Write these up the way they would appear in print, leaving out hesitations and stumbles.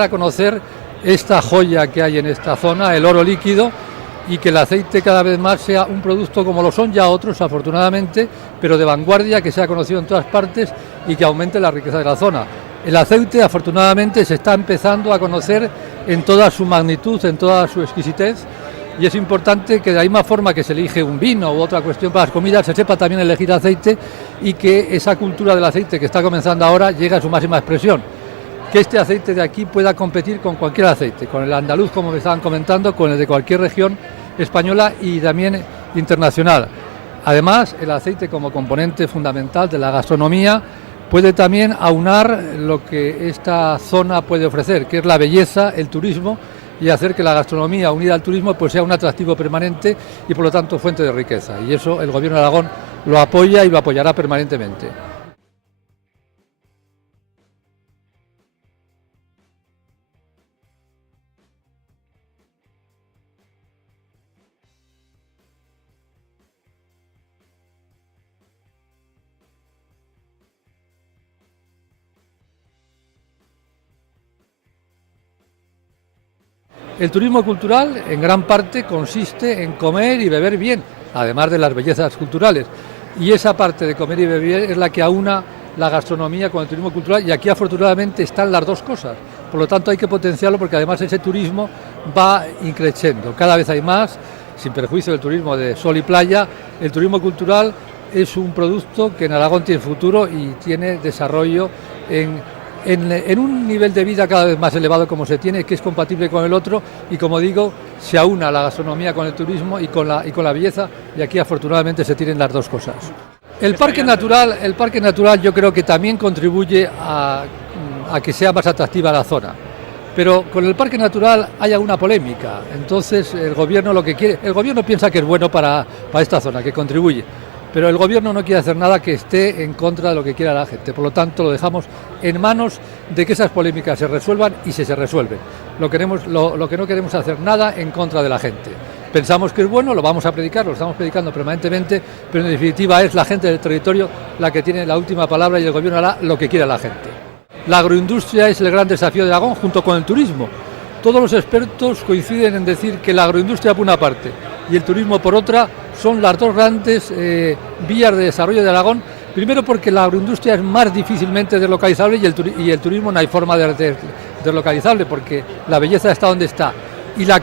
dar a conocer esta joya que hay en esta zona, el oro líquido, y que el aceite cada vez más sea un producto como lo son ya otros, afortunadamente, pero de vanguardia, que sea conocido en todas partes y que aumente la riqueza de la zona. El aceite, afortunadamente, se está empezando a conocer en toda su magnitud, en toda su exquisitez, y es importante que de la misma forma que se elige un vino u otra cuestión para las comidas, se sepa también elegir aceite y que esa cultura del aceite que está comenzando ahora llegue a su máxima expresión. Que este aceite de aquí pueda competir con cualquier aceite, con el andaluz, como me estaban comentando, con el de cualquier región española y también internacional. Además, el aceite como componente fundamental de la gastronomía puede también aunar lo que esta zona puede ofrecer, que es la belleza, el turismo, y hacer que la gastronomía unida al turismo pues sea un atractivo permanente y por lo tanto fuente de riqueza. Y eso el Gobierno de Aragón lo apoya y lo apoyará permanentemente. El turismo cultural en gran parte consiste en comer y beber bien, además de las bellezas culturales. Y esa parte de comer y beber bien es la que aúna la gastronomía con el turismo cultural, y aquí afortunadamente están las dos cosas. Por lo tanto hay que potenciarlo porque además ese turismo va increciendo. Cada vez hay más, sin perjuicio del turismo de sol y playa. El turismo cultural es un producto que en Aragón tiene futuro y tiene desarrollo en un nivel de vida cada vez más elevado como se tiene, que es compatible con el otro, y como digo, se aúna la gastronomía con el turismo y con la belleza, y aquí afortunadamente se tienen las dos cosas. El parque natural yo creo que también contribuye a que sea más atractiva la zona. Pero con el parque natural hay alguna polémica. Entonces el gobierno lo que quiere, el gobierno piensa que es bueno para esta zona, que contribuye. Pero el gobierno no quiere hacer nada que esté en contra de lo que quiera la gente. Por lo tanto, lo dejamos en manos de que esas polémicas se resuelvan, y si se resuelven. Lo que no queremos hacer nada en contra de la gente. Pensamos que es bueno, lo vamos a predicar, lo estamos predicando permanentemente, pero en definitiva es la gente del territorio la que tiene la última palabra, y el gobierno hará lo que quiera la gente. La agroindustria es el gran desafío de Aragón junto con el turismo. Todos los expertos coinciden en decir que la agroindustria por una parte y el turismo por otra son las dos grandes vías de desarrollo de Aragón. Primero porque la agroindustria es más difícilmente deslocalizable, y el turismo no hay forma de deslocalizable porque la belleza está donde está. Y la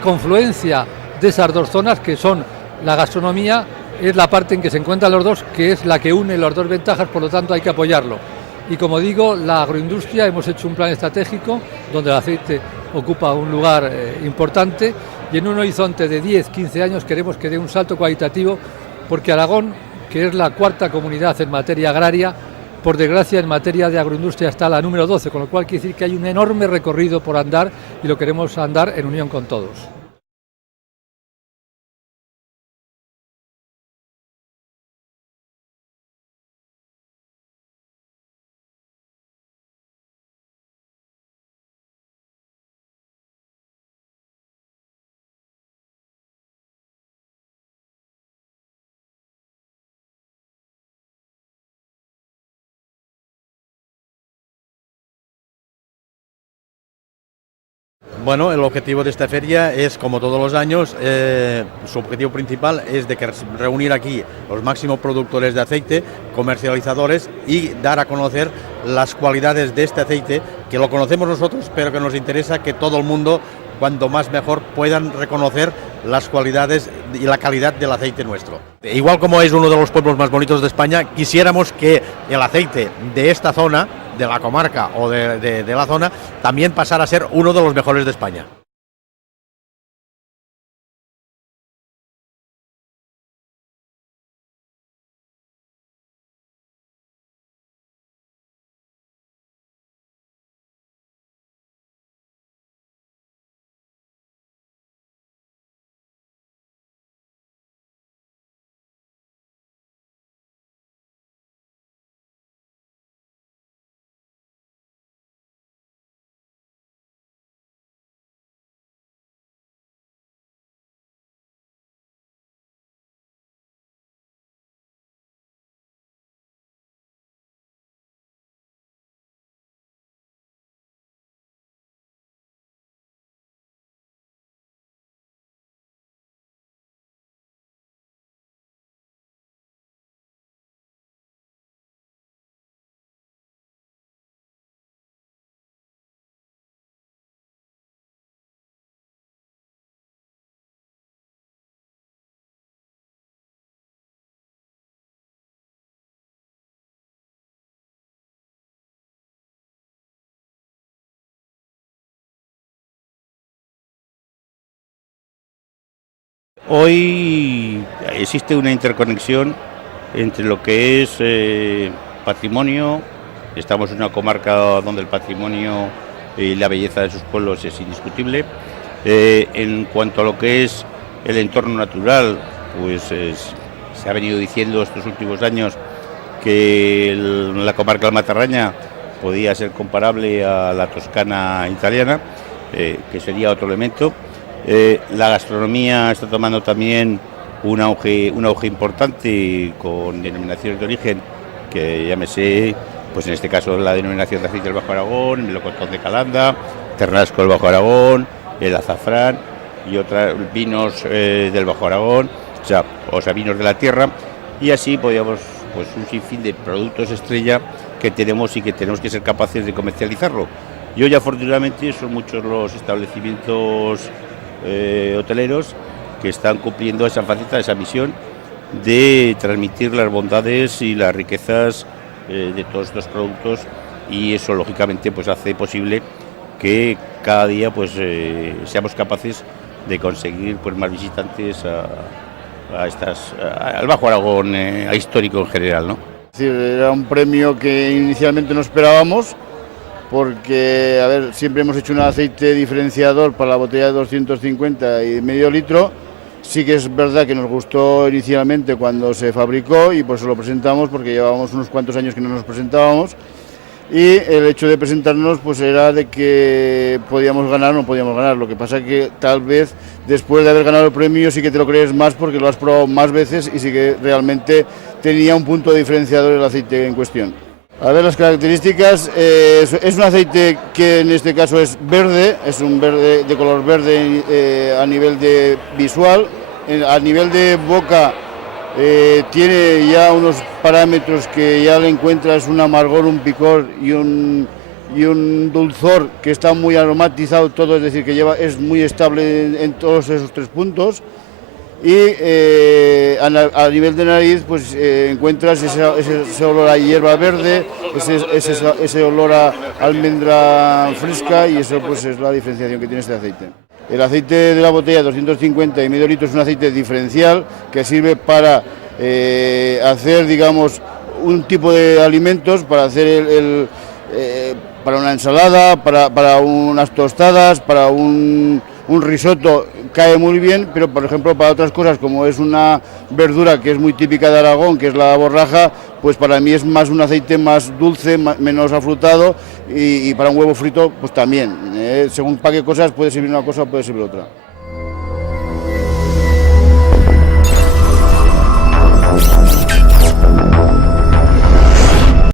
confluencia de esas dos zonas, que son la gastronomía, es la parte en que se encuentran los dos, que es la que une las dos ventajas, por lo tanto hay que apoyarlo. Y como digo, la agroindustria, hemos hecho un plan estratégico donde el aceite ocupa un lugar importante, y en un horizonte de 10-15 años queremos que dé un salto cualitativo, porque Aragón, que es la cuarta comunidad en materia agraria, por desgracia en materia de agroindustria está la número 12, con lo cual quiere decir que hay un enorme recorrido por andar, y lo queremos andar en unión con todos. Bueno, el objetivo de esta feria es, como todos los años, su objetivo principal es de reunir aquí los máximos productores de aceite, comercializadores, y dar a conocer las cualidades de este aceite, que lo conocemos nosotros, pero que nos interesa que todo el mundo, cuanto más mejor, puedan reconocer las cualidades y la calidad del aceite nuestro. Igual como es uno de los pueblos más bonitos de España, quisiéramos que el aceite de esta zona, de la comarca o de la zona, también pasara a ser uno de los mejores de España. Hoy existe una interconexión entre lo que es patrimonio. Estamos en una comarca donde el patrimonio y la belleza de sus pueblos es indiscutible. En cuanto a lo que es el entorno natural, pues se ha venido diciendo estos últimos años que la comarca del Matarraña podía ser comparable a la Toscana italiana, que sería otro elemento. La gastronomía está tomando también un auge importante con denominaciones de origen, que llámese, pues en este caso la denominación de aceite del Bajo Aragón, el melocotón de Calanda, Ternasco del Bajo Aragón, el azafrán y otros vinos del Bajo Aragón, o sea, vinos de la tierra, y así podíamos, pues un sinfín de productos estrella que tenemos y que tenemos que ser capaces de comercializarlo. Y hoy afortunadamente son muchos los establecimientos hoteleros que están cumpliendo esa faceta, esa misión de transmitir las bondades y las riquezas de todos estos productos, y eso lógicamente pues hace posible que cada día pues seamos capaces de conseguir pues más visitantes al Bajo Aragón histórico en general, ¿no? Es decir, era un premio que inicialmente no esperábamos, porque a ver, siempre hemos hecho un aceite diferenciador para la botella de 250 y medio litro. Sí que es verdad que nos gustó inicialmente cuando se fabricó y por eso lo presentamos, porque llevábamos unos cuantos años que no nos presentábamos, y el hecho de presentarnos pues era de que podíamos ganar o no podíamos ganar. Lo que pasa que tal vez después de haber ganado el premio sí que te lo crees más, porque lo has probado más veces y sí que realmente tenía un punto diferenciador el aceite en cuestión. A ver, las características, es un aceite que en este caso es verde, es un verde de color verde a nivel de visual, a nivel de boca tiene ya unos parámetros que ya le encuentras un amargor, un picor y un dulzor que está muy aromatizado todo, es decir, que es muy estable en todos esos tres puntos. Y a nivel de nariz pues encuentras ese olor a hierba verde, ese olor a almendra fresca, y eso pues es la diferenciación que tiene este aceite. El aceite de la botella 250 y medio litros es un aceite diferencial que sirve para hacer, digamos, un tipo de alimentos, para hacer para una ensalada, para unas tostadas, para un risotto, cae muy bien, pero por ejemplo para otras cosas, como es una verdura que es muy típica de Aragón, que es la borraja, pues para mí es más un aceite más dulce, menos afrutado, y para un huevo frito pues también, según para qué cosas puede servir una cosa o puede servir otra.